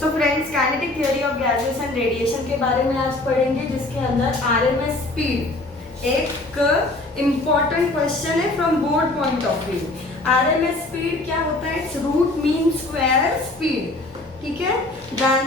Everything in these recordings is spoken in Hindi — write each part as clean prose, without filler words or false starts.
So friends, kinetic theory of gases and radiation के बारे में आज पढ़ेंगे, जिसके अंदर आरएमएस स्पीड एक इम्पॉर्टेंट क्वेश्चन है from board point of view. RMS speed क्या होता है? It's root mean square speed, ठीक है। देन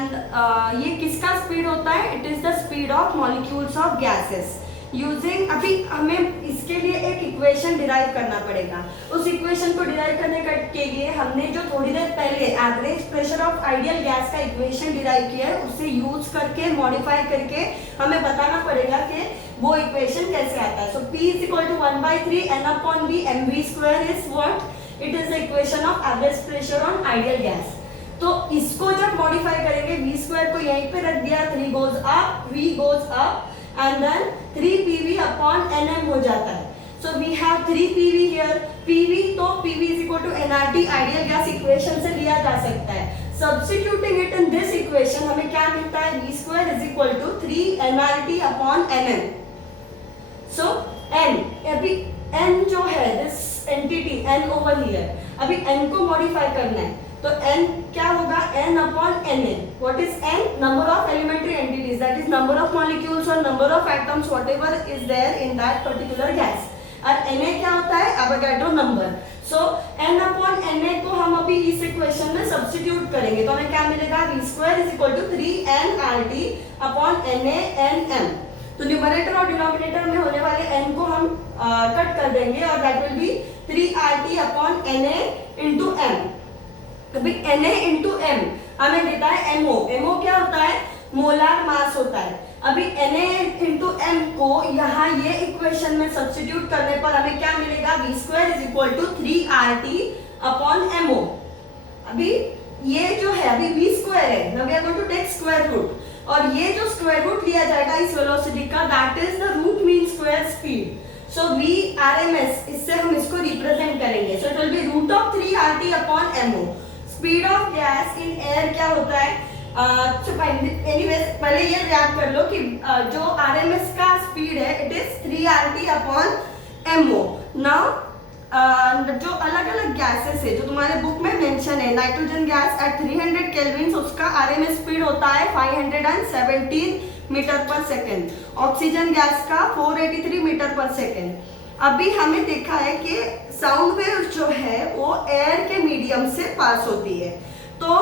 ये किसका स्पीड होता है? It is the speed of molecules of gases using. अभी हमें इसके लिए एक इक्वेशन डिराइव करना पड़ेगा। उस इक्वेशन को डिराइव करने के लिए हमने जो थोड़ी देर पहले average pressure of ideal gas का इक्वेशन डिराइव किया है, उसे यूज करके मॉडिफाई करके हमें बताना पड़ेगा कि वो इक्वेशन कैसे आता है। सो P is equal to 1/3 n upon V mv square is what? It is the equation of average pressure on ideal gas। तो इसको जब मॉडिफाई करेंगे, V स्क्वायर को यहीं पे रख दिया, 3 goes up, V goes up and then 3 PV upon Nm हो जाता है। So we have 3 PV here। PV तो PV is equal to nRT ideal gas equation से लिया जा सकता है। Substituting it in this equation हमें क्या मिलता है? V square is equal to 3 nRT upon Nm। So N, अभी N जो है this entity N over here, अभी N को मॉडिफाई करना है तो n क्या होगा? n upon na। what is n? number of elementary entities, that is number of molecules or number of atoms whatever is there in that particular gas। और na क्या होता है? Avogadro number. So n upon na को हम अभी इस इक्वेशन में सब्स्टिट्यूट करेंगे तो हमें क्या मिलेगा? v square is equal to 3nRT upon na nm। तो न्यूमरेटर और डिनोमिनेटर में होने वाले n को हम कट कर देंगे और that will be 3RT upon na into m। अभी Na into m हमें देता है MO। MO क्या होता है? मोलार मास होता है। अभी Na into m को यहाँ ये इक्वेशन में सब्स्टिट्यूट करने पर हमें क्या मिलेगा? V square is equal to 3RT upon MO। अभी ये जो है अभी V square है, now we are going to take square root, और ये जो स्क्वायर रूट लिया जाएगा इस वेलोसिटी का, that is the root mean square speed. So V RMS, इससे हम इसको रिप्रेजेंट करेंगे। So it will be root of 3RT upon MO। Speed of gas in air क्या होता है? एनीवेज पहले ये याद कर लो कि जो आरएमएस का स्पीड है it is 3RT upon MO। Now जो अलग अलग गैसेस है जो तुम्हारे बुक में मेंशन है, नाइट्रोजन गैस एट 300 केल्विन उसका आरएमएस स्पीड होता है 517 मीटर पर सेकेंड। ऑक्सीजन गैस का 483 मीटर पर सेकेंड। अभी हमें देखा है कि साउंड वेव जो है वो एयर के मीडियम से पास होती है, तो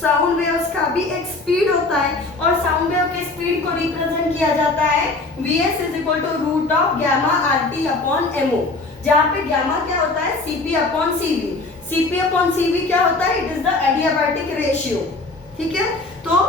साउंड वेव्स का भी एक स्पीड होता है और साउंड वेव के स्पीड को रिप्रेजेंट किया जाता है Vs is equal to root of gamma RT upon MO, जहाँ पे गैमा क्या होता है? Cp upon Cv। Cp upon Cv क्या होता है? It is the adiabatic ratio, ठीक है। तो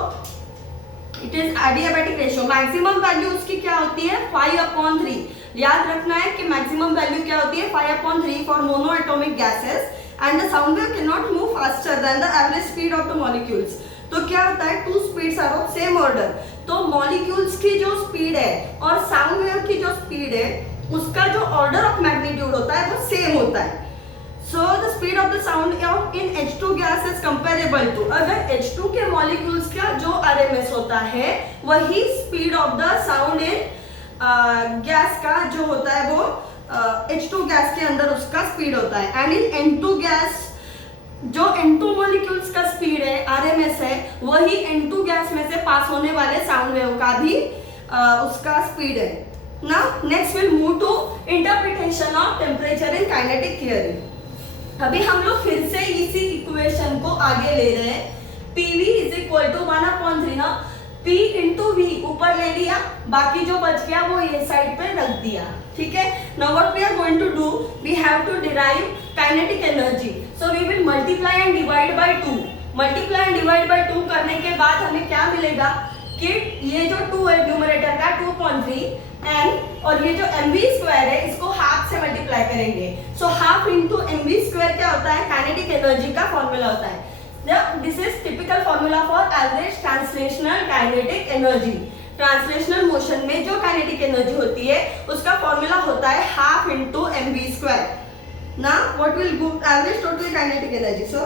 it is adiabatic ratio. Maximum value उसकी क्या होती है? 5/3। याद रखना है कि मैक्सिमम वैल्यू क्या होती है? 5/3 for mono atomic gases and the sound wave can not move faster than the average speed of the molecules. तो क्या होता है? 2 speeds are of same order. तो मॉलिक्यूल्स की जो स्पीड है और साउंड वेव की जो स्पीड है उसका जो ऑर्डर ऑफ मैग्नीट्यूड होता है वो सेम होता है। So the speed of the sound in H2 gas is comparable to, अगर H2 के molecules का जो RMS होता है वही speed of the sound in gas का जो होता है वो H2 gas के अंदर उसका speed होता है। and in N2 gas जो N2 molecules का speed है RMS है वही N2 gas में से पास होने वाले sound wave का भी उसका speed है। Now next we'll move to interpretation of temperature in kinetic theory। अभी हम लोग फिर से इसी इक्वेशन को आगे ले रहे हैं। PV इज इक्वल टू 1/3 ना, P इंटू V ऊपर ले लिया, बाकी जो बच गया वो ये साइड पे रख दिया, ठीक है। Now what we are going to do, we have to derive kinetic energy. So we will multiply and divide by 2। Multiply and divide by 2 करने के बाद हमें क्या मिलेगा कि ये जो 2 है न्यूमरेटर का 2.3 n और ये जो mv स्क्वायर है इसको हाफ से मल्टीप्लाई करेंगे। So half into mv square क्या होता है? काइनेटिक एनर्जी का फॉर्मूला होता है। This is typical formula for average translational kinetic energy. Translational motion में जो काइनेटिक एनर्जी होती है उसका फॉर्मूला होता है half into mv square. Now what will be average total kinetic energy? So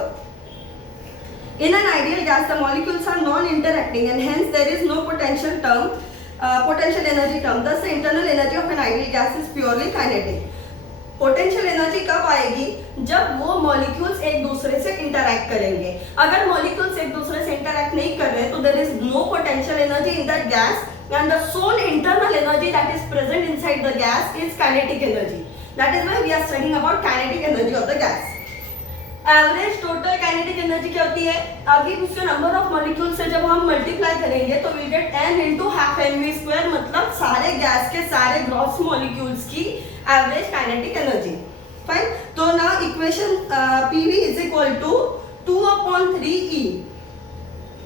in an ideal gas the molecules are non-interacting and hence there is no potential energy term, thus the internal energy of an ideal gas is purely kinetic। Potential energy कब आएगी? जब वो मॉलिक्यूल्स एक दूसरे से इंटरैक्ट करेंगे। अगर मॉलिक्यूल्स एक दूसरे से इंटरैक्ट नहीं कर रहे तो there is no potential energy in that gas, and the sole internal energy that is present inside the gas is kinetic energy. That is why we are studying about kinetic energy of the gas. Average total kinetic energy क्या होती है? अभी उसके नंबर ऑफ मॉलिक्यूल से जब हम मल्टीप्लाई करेंगे तो will get n into half mv², मतलब सारे गैस के सारे ग्रॉस मॉलिक्यूल्स की एवरेज काइनेटिक एनर्जी. फाइन. तो ना equation PV is equal to 2/3E.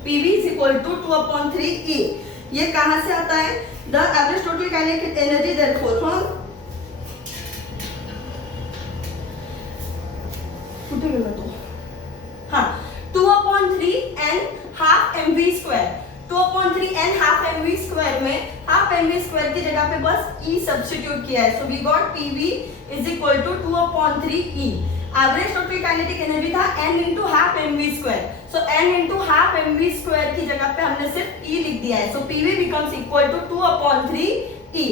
PV is equal to 2/3E. ये कहां से आता है? The average total kinetic energy therefore from हाँ 2/3 n half mv². 2/3 n half mv² में half mv² की जगह पे बस E सब्स्टिट्यूट किया है. So we got PV is equal to 2/3E. Average total kinetic energy था n into half mv². So n into half mv² की जगह पे हमने सिर्फ E लिख दिया है. सो PV becomes equal to 2/3E.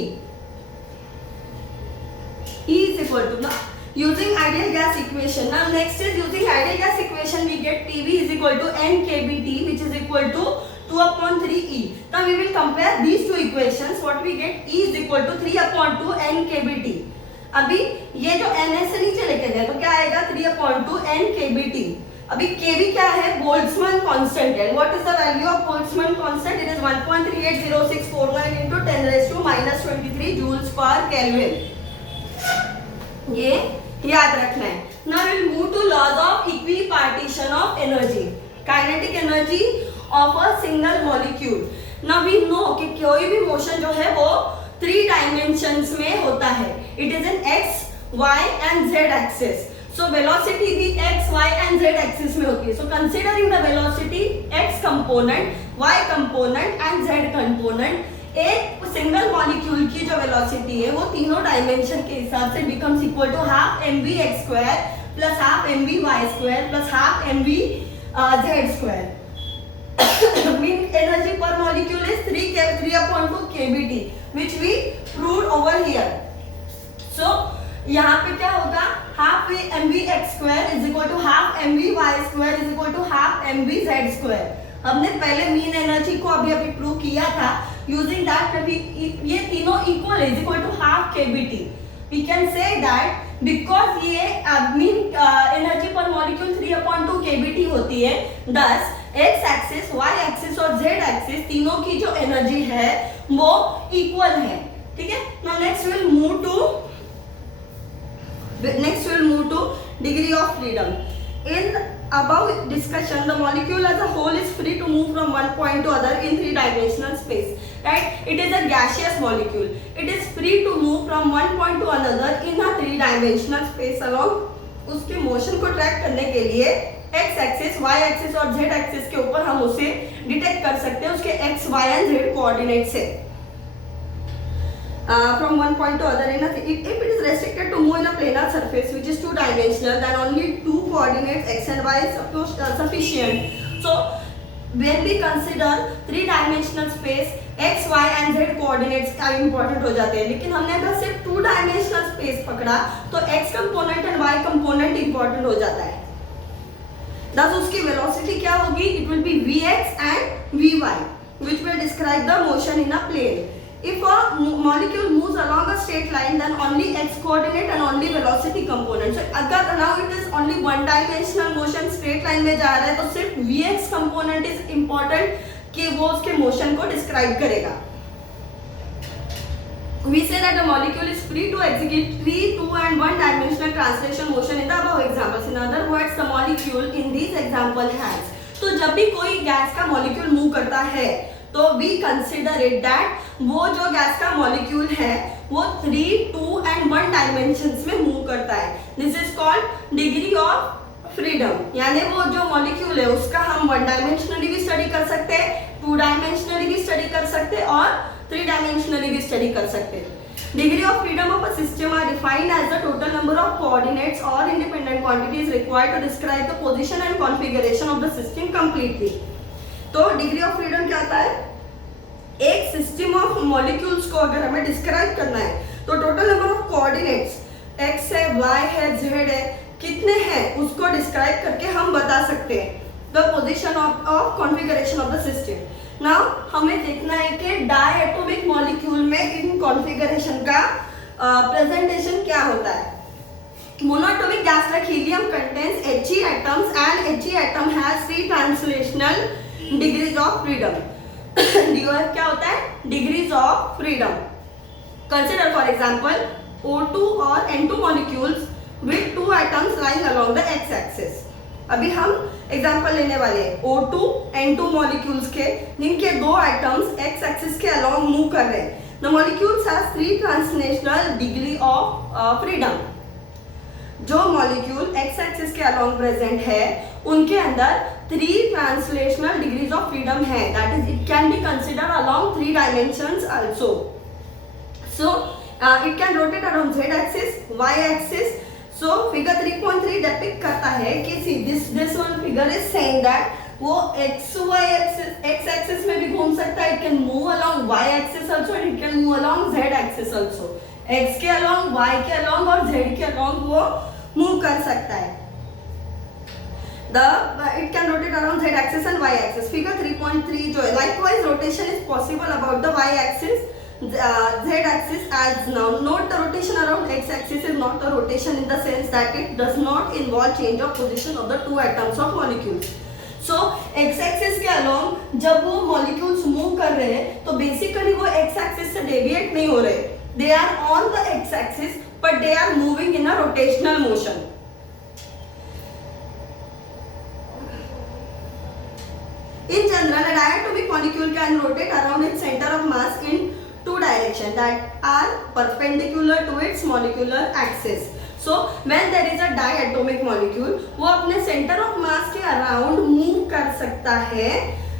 E is equal to, now using ideal gas equation. Now next is using ideal gas equation we get PV is equal to n kBT, which is equal to 2/3E. Now we will compare these two equations. What we get? E is equal to 3/2 n kBT. अभी ये जो n से नीचे लेके गए तो क्या आएगा? 3/2 n kBT. अभी kB क्या है? बोल्ट्जमैन कांस्टेंट है. What is the value of Boltzmann constant? It is 1.380649 into 10⁻23 joules per Kelvin. ये याद रखना है. Now we will move to laws of equipartition of energy. Kinetic energy of a single molecule. Now we know कि कोई भी मोशन जो है वो 3 डायमेंशंस में होता है. It is in x, y and z axis. So velocity भी x, y and z axis में होती है. So considering the velocity x component, y component and z component, एक सिंगल मॉलिक्यूल की जो वेलोसिटी है वो तीनों डायमेंशन के हिसाब से becomes equal to half mv(x²) plus half mv(y²) plus half mv(z²). Mean energy per molecule is 3/2 kBT, which we proved over here. So यहाँ पे क्या होगा? Half mv(x²) is equal to half mv(y²) is equal to half mv(z²). हमने पहले मीन एनर्जी को अभी प्रूव किया था. Using that, ये तीनों equal is equal to half kBT. We can say that because ये mean energy per molecule 3/2 kBT होती है, thus x axis, y axis और z axis तीनों की जो एनर्जी है वो equal है. ठीक है. Now next we'll move to degree of freedom. In above discussion, the molecule as a whole is free to move from one point to other in 3-dimensional space. Right? It is a gaseous molecule. It is free to move from one point to another in a 3-dimensional space along. उसके मोशन को ट्रैक करने के लिए x एक्सिस, y एक्सिस और z एक्सिस के ऊपर हम उसे डिटेक्ट कर सकते हैं उसके x, y and z coordinate से. From one point to other in a, if it is restricted to move in a planar surface which is 2-dimensional, then only 2 coordinates x and y is sufficient. So when we consider 3-dimensional space, x, y and z coordinates का important हो जाते हैं. लेकिन हमने अगर सिर्फ 2-dimensional space पकड़ा तो x component and y component important हो जाता है. Thus उसकी velocity क्या होगी? It will be vx and vy, which will describe the motion in a plane. If a molecule moves along a straight line, then only x coordinate and only velocity component. So अगर now it is only 1-dimensional motion, straight line में जा रहा है तो सिर्फ vx component is important कि वो उसके motion को describe करेगा. We say that the molecule is free to execute 3, 2 and 1-dimensional translation motion in the above examples. In other words, the molecule in these example has. तो जब भी कोई गैस का molecule move करता है तो we consider it that वो जो गैस का मॉलिक्यूल है वो 3, 2 and 1 डायमेंशंस में मूव करता है. This is called degree of freedom. यानी वो जो मॉलिक्यूल है उसका हम 1 डायमेंशनली भी स्टडी कर सकते हैं, 2 डायमेंशनली भी स्टडी कर सकते हैं और 3 डायमेंशनली भी स्टडी कर सकते हैं. Degree of freedom of a system are defined as the total number of coordinates or independent quantities required to describe the position and configuration of the system completely. तो डिग्री ऑफ फ्रीडम क्या होता है? एक सिस्टम ऑफ मॉलिक्यूल्स को अगर हमें डिस्क्राइब करना है तो total number of coordinates x है, y है, z है, कितने हैं उसको डिस्क्राइब करके हम बता सकते हैं the position of configuration of the system. Now हमें देखना है कि डायटोमिक मॉलिक्यूल में इन कॉन्फ़िगरेशन का प्रेजेंटेशन क्या होता है। Monoatomic gas like helium contains He atoms and He atom has 3 translational degrees of freedom। DOF क्या होता है? Degrees of freedom. Consider for example O2 और N2 molecules with 2 atoms lying along the x axis. अभी हम एग्जांपल लेने वाले हैं O2 N2 मॉलिक्यूल्स के, जिनके 2 एटम्स एक्स एक्सिस के अलोंग मूव कर रहे हैं। The molecules has 3 translational degree of freedom. जो मॉलिक्यूल एक्स एक्सिस के अलोंग प्रेजेंट है उनके अंदर 3 ट्रांसलेशनल डिग्रीज ऑफ फ्रीडम है। That is it can be considered along 3 dimensions also. So it can rotate around z axis, y axis. So figure 3.3 depict करता है कि this one figure is saying that वो x एक्सिस में भी घूम सकता है। It can move along y axis also, it can move along z axis also. x के अलोंग, y के अलोंग और z के अलोंग वो मूव कर सकता है। It can rotate around z axis and y axis. Figure 3.3 जो है, likewise rotation is possible about the y axis, z axis as now. Note the rotation around x axis is not a rotation in the sense that it does not involve change of position of the 2 atoms of molecules. So x axis के along जब वो molecules move कर रहे हैं तो basically वो x axis से deviate नहीं हो रहे। They are on the x axis but they are moving in a rotational motion. In general, a diatomic molecule can rotate around its center of mass in 2 directions that are perpendicular to its molecular axis. So, when there is a diatomic molecule, वो अपने center of mass के around move कर सकता है,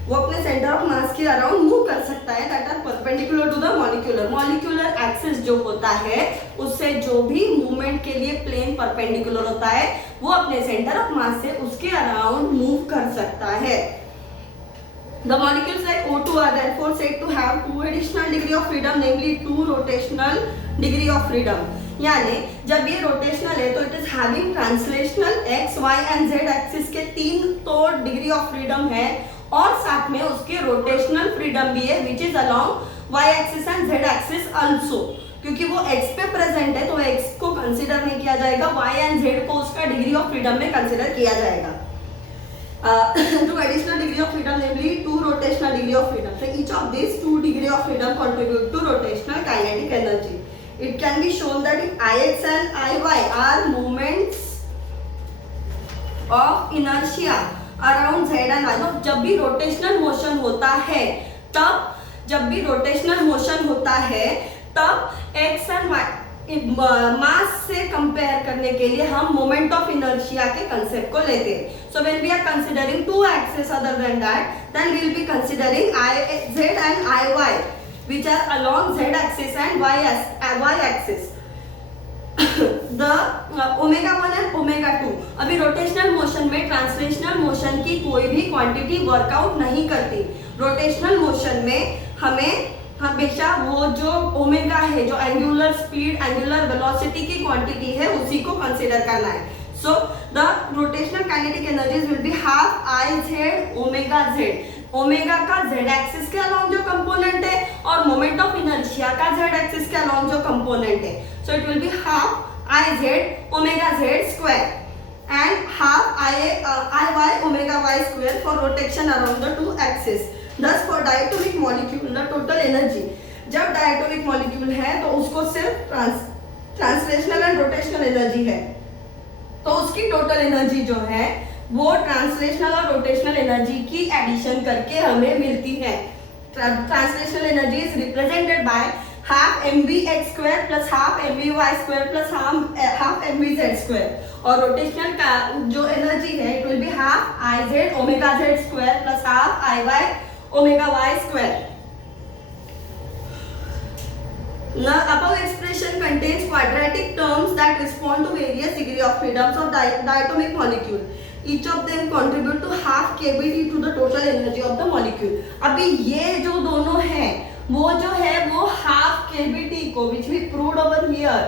वो अपने center of mass के around move कर सकता है that are perpendicular to the molecular axis जो होता है, उससे जो भी movement के लिए plane perpendicular होता है, वो अपने center of mass से उसके around move कर सकता है। The molecules like O2 are therefore said to have 2 additional degree of freedom, namely 2 rotational degree of freedom. यानी जब ये rotational है तो it is having translational x, y and z axis के 3 तो degree of freedom है और साथ में उसके rotational freedom भी है which is along y axis and z axis also. क्योंकि वो x पे प्रेजेंट है तो x को कंसिडर नहीं किया जाएगा, y and z को उसका डिग्री ऑफ फ्रीडम में कंसिडर किया जाएगा। 2 additional degree of freedom, namely 2 rotational degree of freedom. So each of these 2 degree of freedom contribute to rotational kinetic energy. It can be shown that if Ix and Iy are moments of inertia around z and y, तो जब भी rotational motion होता है तब x and y मास से कंपेयर करने के लिए हम मोमेंट ऑफ इनर्शिया के कंसेप्ट को लेते हैं। So when we are considering 2 axis other than that, then we will be considering z and Iy which are along z axis and y axis. The omega 1 and omega 2 अभी रोटेशनल मोशन में ट्रांसलेशनल मोशन की कोई भी क्वांटिटी वर्कआउट नहीं करती। रोटेशनल मोशन में हमें हमेशा वो जो ओमेगा है, जो एंगुलर स्पीड, एंगुलर वेलोसिटी की क्वांटिटी है, उसी को कंसीडर करना है। So the rotational kinetic energies will be half I Z omega Z. Omega का जेड एक्सिस के अलोंग जो कंपोनेंट है और मोमेंट ऑफ इनर्शिया का जेड एक्सिस के अलोंग जो कंपोनेंट है, so it will be half I Z omega Z square and half I Y omega Y square for rotation around the 2 axis. Thus for diatomic molecule the total energy, जब diatomic molecule है तो उसको सिर्फ ट्रांसलेशनल एंड रोटेशनल एनर्जी है, तो उसकी टोटल एनर्जी जो है वो ट्रांसलेशनल और रोटेशनल एनर्जी की एडिशन करके हमें मिलती है। Translational energy is represented by half mvx square plus half mvy square plus half mvz square, और रोटेशनल का जो एनर्जी है it will be half iz omega z square plus half iy omega y square. The above expression contains quadratic terms that respond to various degree of freedoms of diatomic molecule. Each of them contribute to half kBd to the total energy of the molecule. अभी ये जो दोनों हैं वो जो है वो half kBd को which we proved over here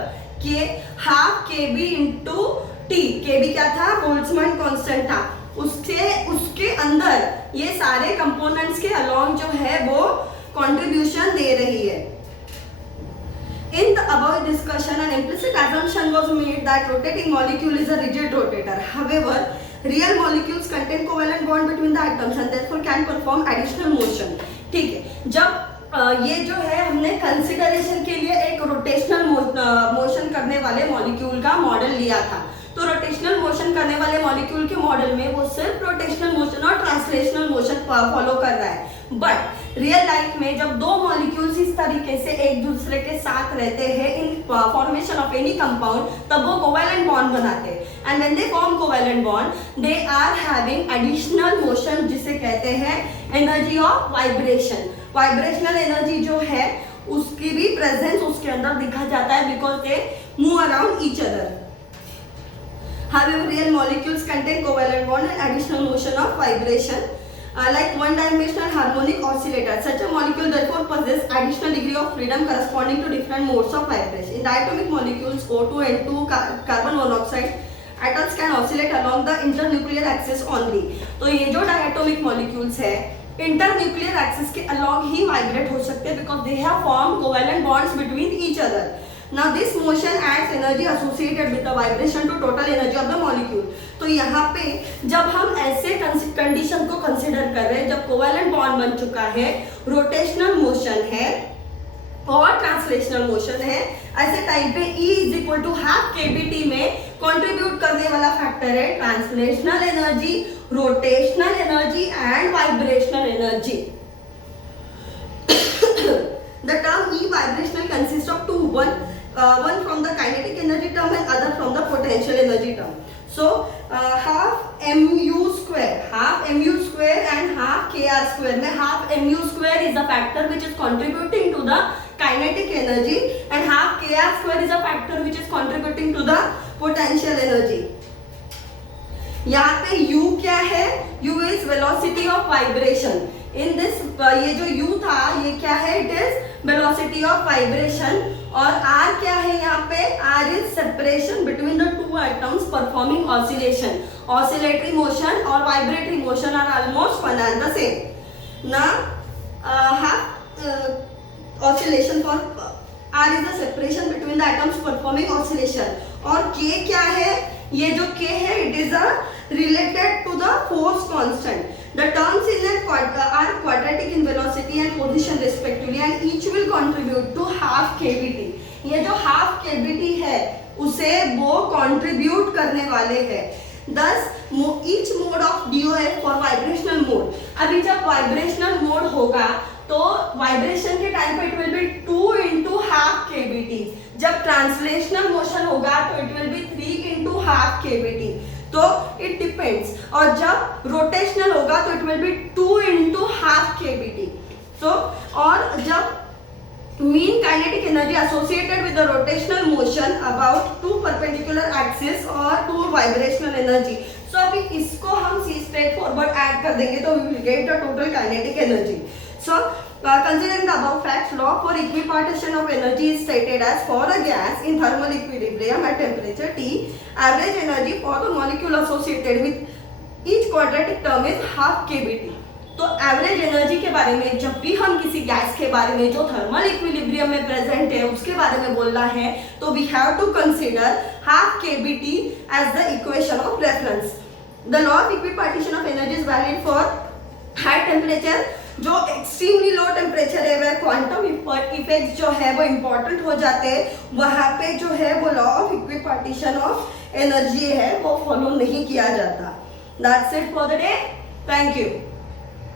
के half kb into t, kb क्या था, बोल्ट्जमैन कांस्टेंट था, उसके अंदर ये सारे कंपोनेंट्स के अलोंग जो है वो कंट्रीब्यूशन दे रही है। In the above discussion, an implicit assumption was made that rotating molecule is a rigid rotator. However, real molecules contain covalent bond between the atoms and therefore can perform additional motion. ठीक है, जब ये जो है हमने कंसिडरेशन के लिए एक रोटेशनल मोशन करने वाले मॉलिक्यूल का मॉडल लिया था, तो रोटेशनल मोशन करने वाले मॉलिक्यूल के मॉडल में वो सिर्फ रोटेशनल मोशन और ट्रांसलेशनल मोशन फॉलो कर रहा है। बट रियल लाइफ में जब दो मॉलिक्यूल्स इस तरीके से एक दूसरे के साथ रहते हैं in formation of any compound, तब वो कोवैलेंट बॉन्ड बनाते हैं। And when they form covalent bond they are having additional motion, जिसे कहते हैं energy of vibration. Vibrational energy जो है उसकी भी प्रेजेंस उसके अंदर दिखा जाता है because they move around each other. However, real molecules contain covalent bond and additional motion of vibration, like one-dimensional harmonic oscillator. Such a molecule therefore possesses additional degree of freedom corresponding to different modes of vibration. In diatomic molecules, O2 and 2 carbon monoxide atoms can oscillate along the internuclear axis only. तो ये जो diatomic molecules है internuclear axis के along ही vibrate हो सकते हैं because they have formed covalent bonds between each other. Now this motion adds energy associated with the vibration to total energy of the molecule. तो यहाँ पे जब हम ऐसे कंडीशन को कंसिडर कर रहे हैं, जब कोवैलेंट बॉन्ड बन चुका है, रोटेशनल मोशन है और ट्रांसलेशनल मोशन है, ऐसे टाइम पे E is equal to half KBT में कंट्रीब्यूट करने वाला फैक्टर है translational energy, rotational energy and vibrational energy. The term E vibrational consists of two, one from the kinetic energy term and other from the potential energy term. So half mu square and half kr square में half mu square is a factor which is contributing to the kinetic energy and half kr square is a factor which is contributing to the potential energy. यहाँ पे u क्या है? u is velocity of vibration. In this ये जो u था ये क्या है? It is velocity of vibration. और r क्या है यहाँ पे? r is separation between the two atoms performing oscillation. Oscillatory motion और vibratory motion are almost one and the same. Now oscillation for r is the separation between the atoms performing oscillation. और k क्या है? ये जो k है it is a related to the force constant. The terms in are quadratic in velocity and position respectively and each will contribute to half kBt. ये जो half kBt है उसे वो contribute करने वाले हैं. Thus each mode of DOF for vibrational mode. अभी जब vibrational mode होगा तो वाइब्रेशन के टाइम पे it will B 2 into half kBt. जब ट्रांसलेशनल मोशन होगा तो it will B 3 into half kBt. तो इट डिपेंड्स. और जब रोटेशनल होगा तो it will B 2 into half kBt. So और जब mean kinetic energy associated with the rotational motion about two perpendicular axis or two vibrational energy. So अभी इसको हम straight forward add कर देंगे तो we will get the total kinetic energy. So considering the above facts, law for equipartition of energy is stated as for a gas in thermal equilibrium at temperature T, average energy for the molecule associated with each quadratic term is half kBt. तो एवरेज एनर्जी के बारे में जब भी हम किसी गैस के बारे में जो थर्मल इक्विलिब्रियम में प्रेजेंट है उसके बारे में बोलना है तो we have to consider half kBt as the equation of reference. The law of equipartition of energy is valid for high temperature. जो एक्सट्रीमली लो टेम्परेचर है वह क्वांटम इफेक्ट जो है वो इम्पोर्टेंट हो जाते हैं. वहाँ पे जो है वो law of equipartition of energy है वो फॉलो नहीं किया जाता. That's it for the day. Thank you.